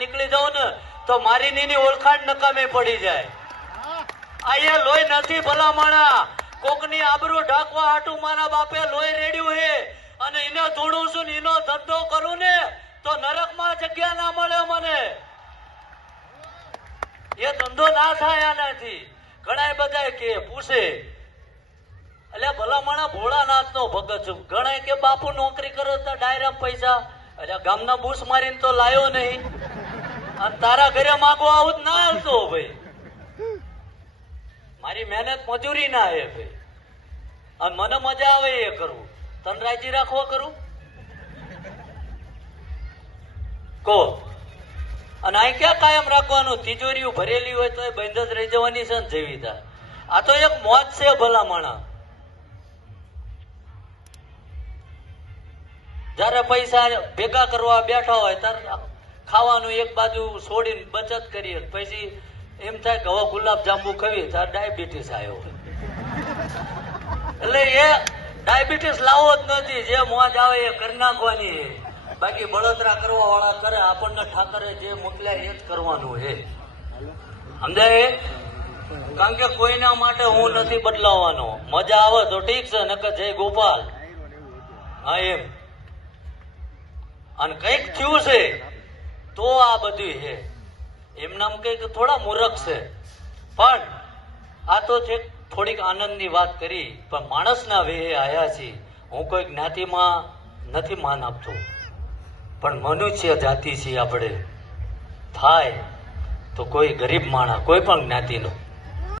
નીકળી જાવ ને તો મારી નીની ઓળખાણ નકામે પડી જાય. અહીંયા લોહી નથી ભલા માણા. કોકની આબરૂ ઢાંકવા હાટું મારા બાપે લોહી રેડ્યું હે અને એને ધોડું છું ને એનો ધંધો કરું ને તો નરકમાં જગ્યા ના મળે મને. એ ધંધો ના થાય આનાથી. ઘણા બધા કે પૂછે એટલે ભલા માણા ભોળાનાથ નો ભગત છું. ઘણા કે બાપુ નોકરી કરો તો ડાયરા પૈસા એટલે ગામના બૂસ મારીને તો લાયો નહીં અને તારા ઘરે માગવા આવું જ ના આવતો ભાઈ. મારી મહેનત મજૂરી ના હે ભાઈ અને મને મજા આવે એ કરવું. તન રાજી રાખવા કરું કો અને અહીં ક્યાં કાયમ રાખવાનું? તિજોરીઓ ભરેલી હોય તો એ બંધ જ રહી જવાની છે ને જેવી. આ તો એક મોજ છે ભલા માણા. જયારે પૈસા ભેગા કરવા બેઠા હોય ત્યારે ખાવાનું એક બાજુ છોડીને બચત કરીએ પછી એમ થાય કે હવે ગુલાબ જાંબુ ખાવી ત્યારે ડાયાબિટીસ આવ્યો હોય. એટલે એ ડાયાબિટીસ લાવો જ નથી. જે મોજ આવે એ કરી નાખવાની. બાકી બળતરા કરવા વાળા કરે. આપણને ઠાકરે જે મોકલ્યા એ જ કરવાનું છે. સમજાય? કારણ કે કોઈના માટે હું નથી બદલાવાનો. મજા આવે તો ઠીક છે નકર જય ગોપાલ. હા એમ. અને કઈક થયું છે તો આ બધું છે. એમ નામ કઈક થોડા મૂર્ખ છે પણ આ તો છે થોડીક આનંદની વાત કરી. પણ માણસના વેહે આયા છીએ. હું કોઈ જ્ઞાતિમાં નથી માન આપતો પણ મનુષ્ય જાતિ છીએ આપણે. થાય તો કોઈ ગરીબ માણસ કોઈ પણ જ્ઞાતિનો